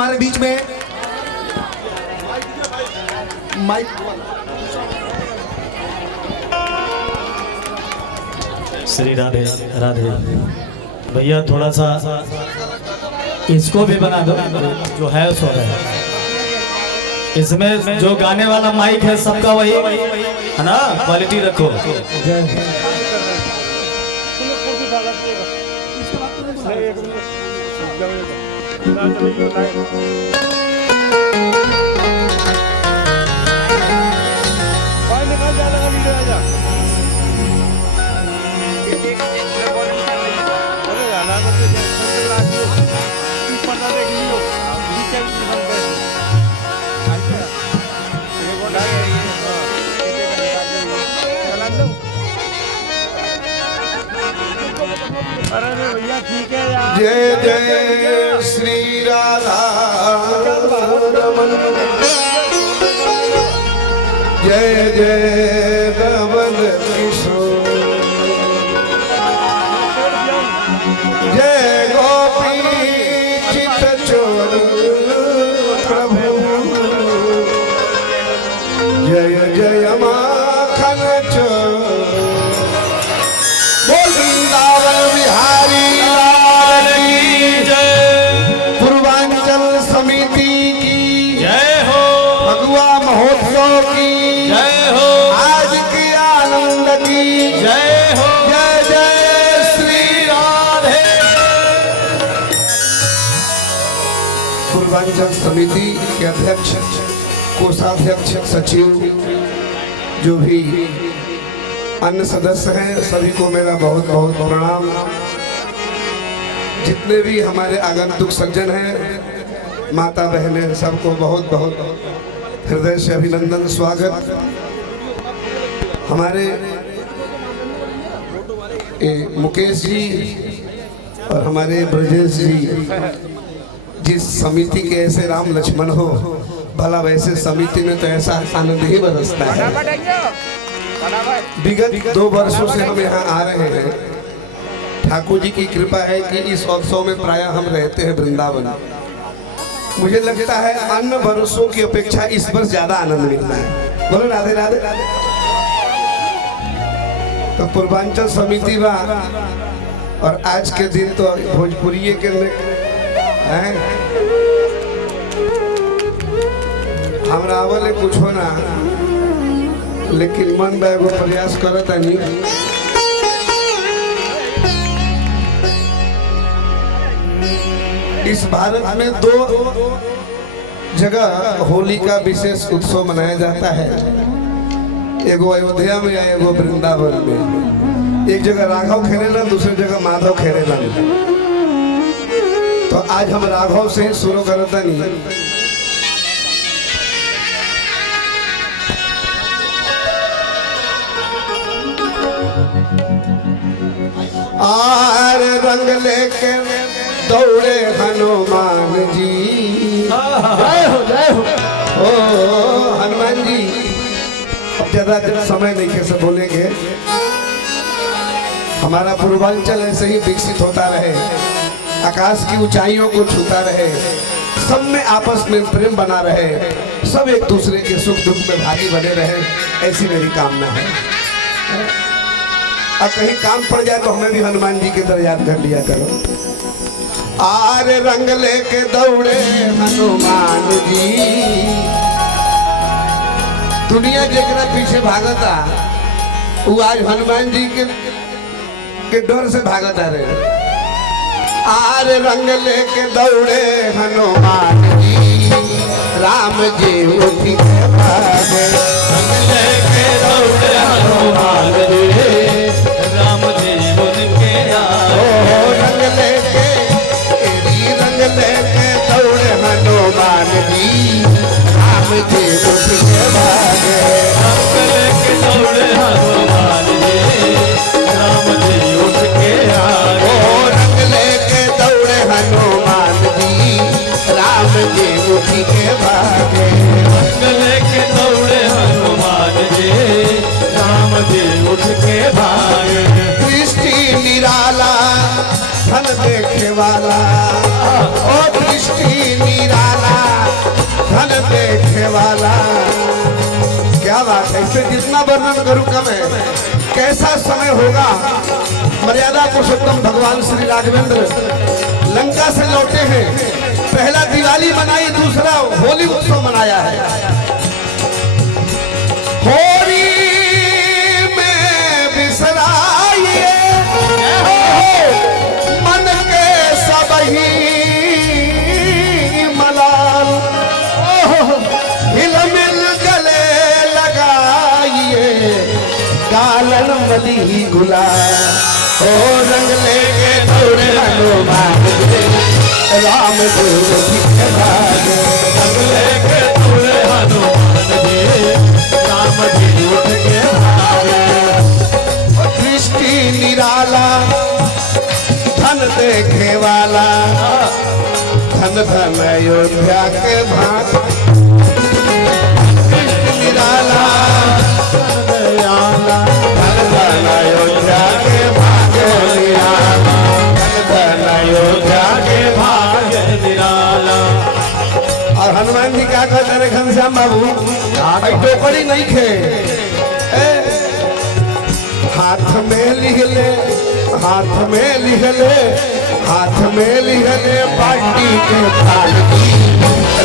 हमारे बीच में माइक। श्री राधे राधे। भैया थोड़ा सा इसको भी बना दो, जो है सो है। इसमें जो गाने वाला माइक है सबका वही है ना, क्वालिटी रखो। अरे भैया ठीक है यार। जय जय श्री राधा रमन, जय जय रमन किशोर, जय गोपी चित चोर प्रभु, जय जय माखन चोर। बोल वृंदावन बिहारी लाल की जय, पूर्वांचल समिति की जय हो, फगुआ महोत्सव की जय हो, आज की आनंद की जय हो, जय जय श्री राधे। पूर्वांचल समिति के अध्यक्ष, कोषाध्यक्ष, सचिव, जो भी अन्य सदस्य हैं, सभी को मेरा बहुत बहुत प्रणाम। जितने भी हमारे आगंतुक सज्जन हैं, माता बहनें, सबको बहुत बहुत हृदय से अभिनंदन, स्वागत। हमारे मुकेश जी और हमारे ब्रजेश जी, जिस समिति के ऐसे राम लक्ष्मण हो, भला वैसे समिति में तो ऐसा आनंद ही बरसता है। विगत 2 वर्षों से हम यहाँ आ रहे हैं। ठाकुर जी की कृपा है कि इस उत्सव में प्रायः हम रहते हैं वृंदावन। मुझे लगता है अन्य वर्षों की अपेक्षा इस वर्ष ज्यादा आनंद मिलता है। बोलो राधे राधे। तो पूर्वांचल समिति बा, और आज के दिन तो भोजपुरी के हैं, हमरा आवले कुछ होना, लेकिन मन में एगो प्रयास करता नहीं। इस भारत में 2 जगह होली का विशेष उत्सव मनाया जाता है, एगो अयोध्या में या एगो वृंदावन में। एक जगह राघव खेलेलन, दूसरी जगह माधव खेलेलन। तो आज हम राघव से ही शुरू करता नहीं। आर रंग लेके दौड़े हनुमान जी, जय हो जय हो। ओ हनुमान जी, अब ज्यादा समय नहीं कैसे बोलेंगे। हमारा पूर्वांचल ऐसे ही विकसित होता रहे, आकाश की ऊंचाइयों को छूता रहे, सब में आपस में प्रेम बना रहे, सब एक दूसरे के सुख दुख में भागी बने रहे, ऐसी मेरी कामना है। और कहीं काम पड़ जाए तो हमें भी हनुमान जी की तरह याद कर लिया करो। आर रंग लेके दौड़े हनुमान जी, दुनिया जेकरा पीछे भागता वो आज हनुमान जी के डर से भागता रहे। आर रंग लेके दौड़े हनुमान जी, राम जी उठी के भागे। रंग लेके दौड़े हनुमान जी, राम जी उनके आए। रंग लेके दौड़े हनुमान जी, राम जी उठ के भागे। रंग लेके दौड़े हनुमान जी, राम जी उठ के आए। रंग लेके दौड़े हनुमान जी, राम जी उठ के भागे। रंग लेके दौड़े हनुमान जी, राम जी उठ के भागे। दृष्टि निराला धन देखे वाला, ओ दृष्टि निराला इसमें जितना वर्णन करूं कम है। कैसा समय होगा। मर्यादा पुरुषोत्तम भगवान श्री राघवेंद्र लंका से लौटे हैं। पहला दिवाली मनाई, दूसरा होली उत्सव मनाया है। होली में बिसराइए मन के सबही मलाल, हिल मिल गले लगाइए गालन मली गुलाल। ओ रंग लेके दौड़े हनुमान राम दूत के भागे, रंग लेके दौड़े हनुमान जी राम दूत के भागे। दृष्टि निराला धन देखे वाला, धन धन अयोध्या के भाग। दृष्टि निराला दयाला धन धन अयोध्या के भाग्य निराला, धन धन अयोध्या के भाग्य निराला। और हनुमान जी क्या कहते हैं घनश्याम बाबू, टोकरी नहीं खे हाथ में लिख ले, हाथ में लिख ले, हाथ में लिख ले पार्टी के थाल की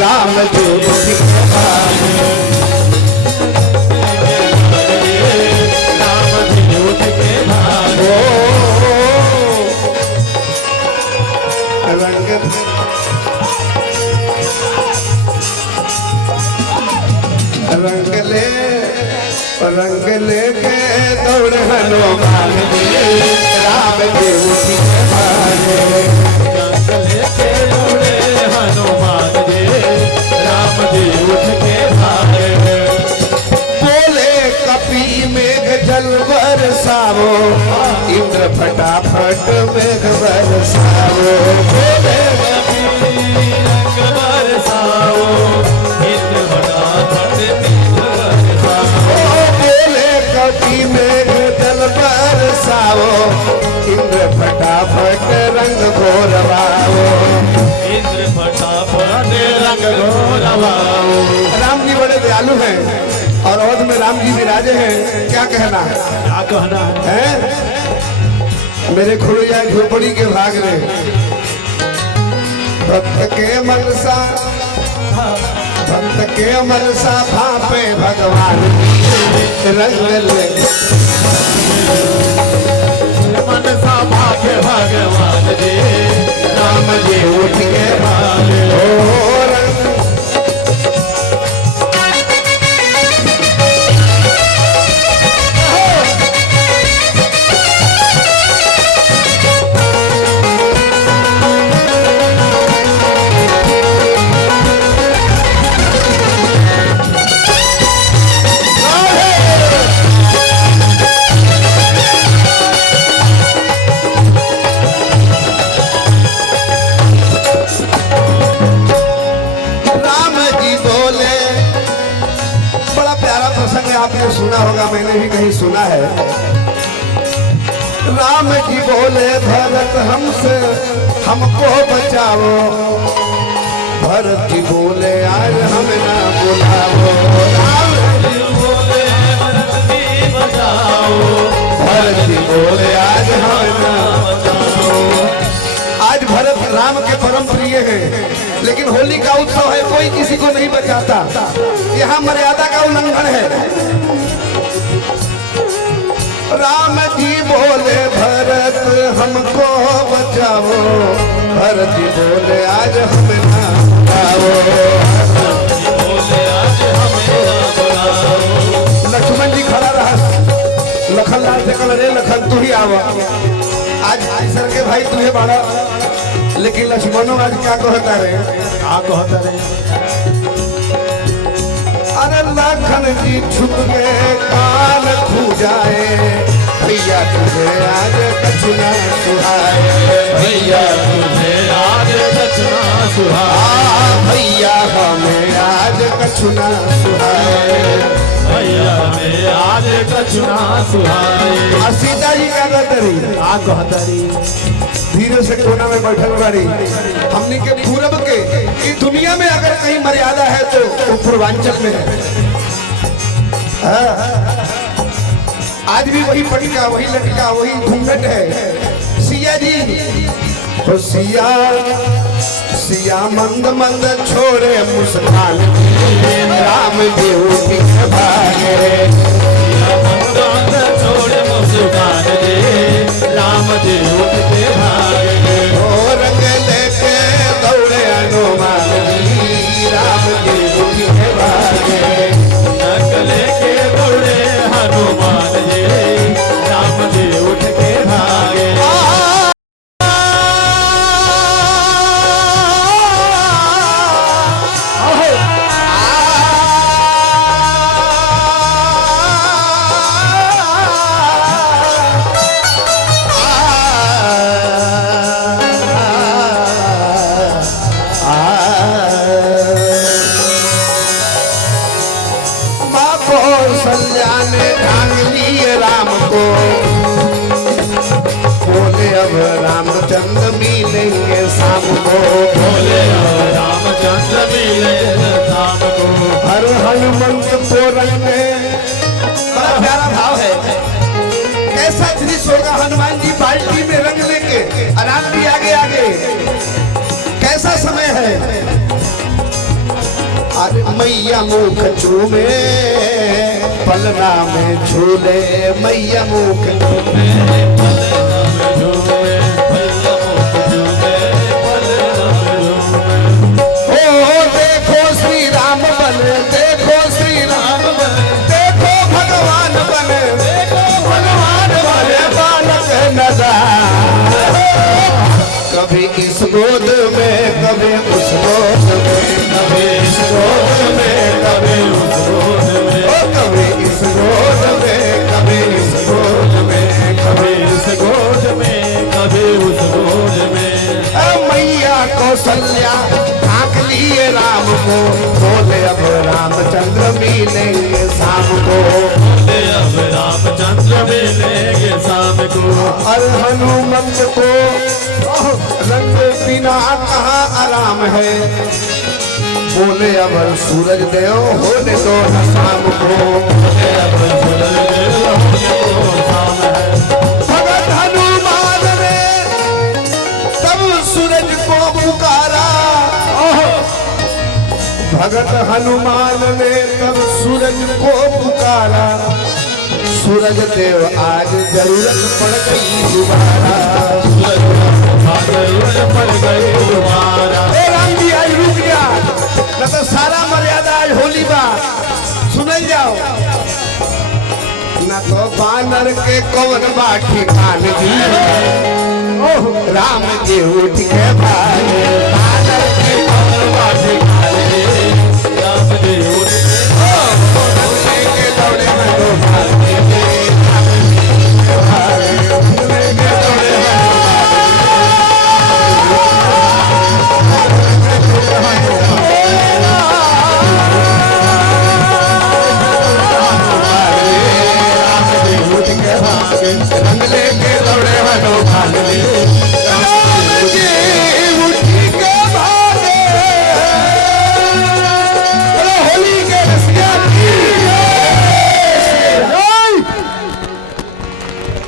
राम दूत के भागे। राम दूत के भागे। रंग ले रंग लेके दौड़ हनुमान जी राम दूत के भागे। रंग लेके दौड़े हनुमान जी राम दूत के भागे। बोले कपी मेघ जल बरसावो, इंद्र फटाफट मेघ बरसावो। बोले रंग बरसाओ, इंद्र फटाफट मेघ बरसाओ। बोले कपी मेघ जल बरसावो, इंद्र फटाफट रंग घोरवाओ। इंद्र फटाफट रंग घोरवाओ। राम जी बड़े दयालु हैं और अवध में राम जी विराजे हैं। क्या कहना है, क्या कहना है? हैं? मेरे खुड़िया झोपड़ी के भाग में भक्त के मनसा, भक्त के मनसा भापे भगवान रंग ले। मनसा भाग्य भगवान जी राम जी उठ के भागे। ओ रंग आपने सुना होगा, मैंने भी कहीं सुना है। राम जी बोले भरत हमसे हमको बचाओ, भरत जी बोले आज हमें ना बुलाओ। राम जी बोले भरत जी बचाओ, भरत जी बोले आज हमें ना बचाओ। आज भरत राम के परम प्रिय हैं, लेकिन होली का उत्सव है, कोई किसी को नहीं बचाता। यहाँ मर्यादा का उल्लंघन है। राम जी बोले भरत हमको बचाओ, भरत जी बोले आज हमें ना बुलाओ। बोले आज हमें ना बुलाओ। लक्ष्मण जी खड़ा रहा, लखनलाल से कल रे लखन तू ही आवा, आज सर के भाई तुझे बाड़ा। लेकिन लक्ष्मणों आज क्या कहता रे, क्या कहता रे? अरे लखन जी छुप के कान खू जाए, भैया तुझे आज कछुना सुहाए। भैया तुझे आज कछुना सुहाए। भैया हमें आज कछुना सुहाए। भैया हमें आज कछुना सुहाए। और सीता जी क्या कहते रही, क्या कहता रे? धीरे से कोना में बैठल बाड़ी। हमने के पूरब के इस दुनिया में अगर कहीं मर्यादा है तो वो पूर्वांचल में है। आज भी वही पटका, वही लटका, वही घूंघट है। सिया जी तो सिया सिया मंद मंद छोड़े मुस्कान, राम देव की भागे। सिया मंद मंद छोड़े मुस्कान रे, राम देव के भागे। ओ रंग लेके दौड़े हनुमान जी, राम देव की भागे। रंग लेके दौड़े हनुमान जी, राम देव के भागे। कौशल्या ने ढांग लिए राम को, बोले अब रामचंद्र मिलेंगे शाम को। बोले रामचंद्र मिलेंगे शाम को। हर हनुमंत को रंगे। बड़ा प्यारा भाव है। कैसा दृश्य होगा, हनुमान जी बाल्टी में रंग लेके, आराम भी आगे आगे। कैसा समय है। अरे मैया मुख चूमे, पलना में झूले, मैया मुख चूमे, पलना में झूले, मैया मुख चूमे, पलना में झूमे। ओ देखो श्री राम बन, देखो श्री राम बन, देखो भगवान बन, देखो भगवान बने बालक नदान। कभी इस गोद में, कभी उस गोद में, कभी इस गोद में, कभी उस गोद में। ओ कभी इस गोद में, कभी इस गोद में, कभी इस गोद में, कभी उस गोद में। मैया कौशल्या ढांक लिए राम को, बोले अब रामचंद्र मिलेंगे शाम को। बोले अब रामचंद्र मिलेंगे शाम को। और हनुमंत को रंग बिना कहाँ आराम है, बोले अब सूरज देव होने दो न शाम को। बोले अब सूरज देव होने दो शाम है। भगत हनुमान ने तब सूरज को पुकारा, भगत हनुमान ने तब सूरज को पुकारा। सूरज देव आज जरूरत पड़ गई दोबारा, जरूरत पड़ गई दोबारा। राम जी आज रुक गया, न तो सारा मर्यादा आज होली बा सुनल जाओ। न तो बानर के कौन बा ठिकान जी, राम जी उठ के भागे। बानर के कौन बा ठिकान जी, राम देव दौड़े के दौड़े में तो भागे, राम जी के भागे, दौड़े के दौड़े में रंग लेके दौड़े हनुमान जी।